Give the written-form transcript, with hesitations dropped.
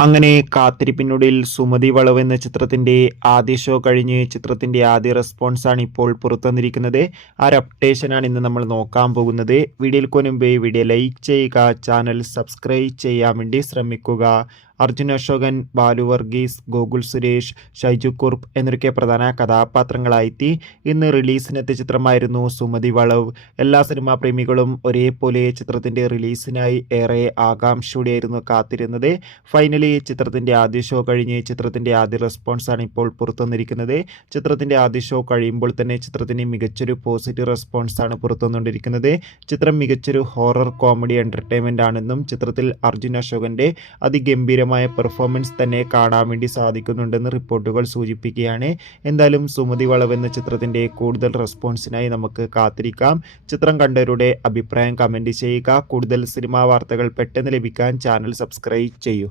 അങ്ങനെ കാത്തിരിപ്പിനൊടുവിൽ സുമതി വളവ് എന്ന ചിത്രത്തിന്റെ ആദ്യ ഷോ കഴിഞ്ഞ് ചിത്രത്തിന്റെ ആദ്യ റെസ്പോൺസാണ് ഇപ്പോൾ പുറത്തുവന്നിരിക്കുന്നത്. ആ ഒരു അപ്ഡേഷനാണ് ഇന്ന് നമ്മൾ നോക്കാൻ പോകുന്നത്. വീഡിയോയിൽ മുൻപേ വീഡിയോ ലൈക്ക് ചെയ്യുക, ചാനൽ സബ്സ്ക്രൈബ് ചെയ്യാൻ വേണ്ടി ശ്രമിക്കുക. അർജുൻ അശോകൻ, ബാലു വർഗീസ്, ഗോകുൽ സുരേഷ്, ഷൈജു കുർപ്പ് എന്നൊക്കെ പ്രധാന കഥാപാത്രങ്ങളായെത്തി ഇന്ന് റിലീസിനെത്തിയ ചിത്രമായിരുന്നു സുമതി വളവ്. എല്ലാ സിനിമാ പ്രേമികളും ഒരേപോലെ ചിത്രത്തിന്റെ റിലീസിനായി ഏറെ ആകാംക്ഷയോടെയായിരുന്നു കാത്തിരുന്നത്. ഫൈനലി ചിത്രത്തിന്റെ ആദ്യ ഷോ കഴിഞ്ഞ് ചിത്രത്തിന്റെ ആദ്യ റെസ്പോൺസാണ് ഇപ്പോൾ പുറത്തുവന്നിരിക്കുന്നത്. ചിത്രത്തിന്റെ ആദ്യ ഷോ കഴിയുമ്പോൾ തന്നെ ചിത്രത്തിന് മികച്ചൊരു പോസിറ്റീവ് റെസ്പോൺസാണ് പുറത്തുവന്നുകൊണ്ടിരിക്കുന്നത്. ചിത്രം മികച്ചൊരു ഹൊറർ കോമഡി എന്റർടൈൻമെന്റ് ആണെന്നും ചിത്രത്തിൽ അർജുൻ അശോകന്റെ അതിഗംഭീരമായ പെർഫോമൻസ് തന്നെ കാണാൻ വേണ്ടി സാധിക്കുന്നുണ്ടെന്ന് റിപ്പോർട്ടുകൾ സൂചിപ്പിക്കുകയാണ്. എന്തായാലും സുമതി വളവ് എന്ന ചിത്രത്തിന്റെ കൂടുതൽ റെസ്പോൺസിനായി നമുക്ക് കാത്തിരിക്കാം. ചിത്രം കണ്ടവരുടെ അഭിപ്രായം കമന്റ് ചെയ്യുക. കൂടുതൽ സിനിമാ വാർത്തകൾ പെട്ടെന്ന് ലഭിക്കാൻ ചാനൽ സബ്സ്ക്രൈബ് ചെയ്യൂ.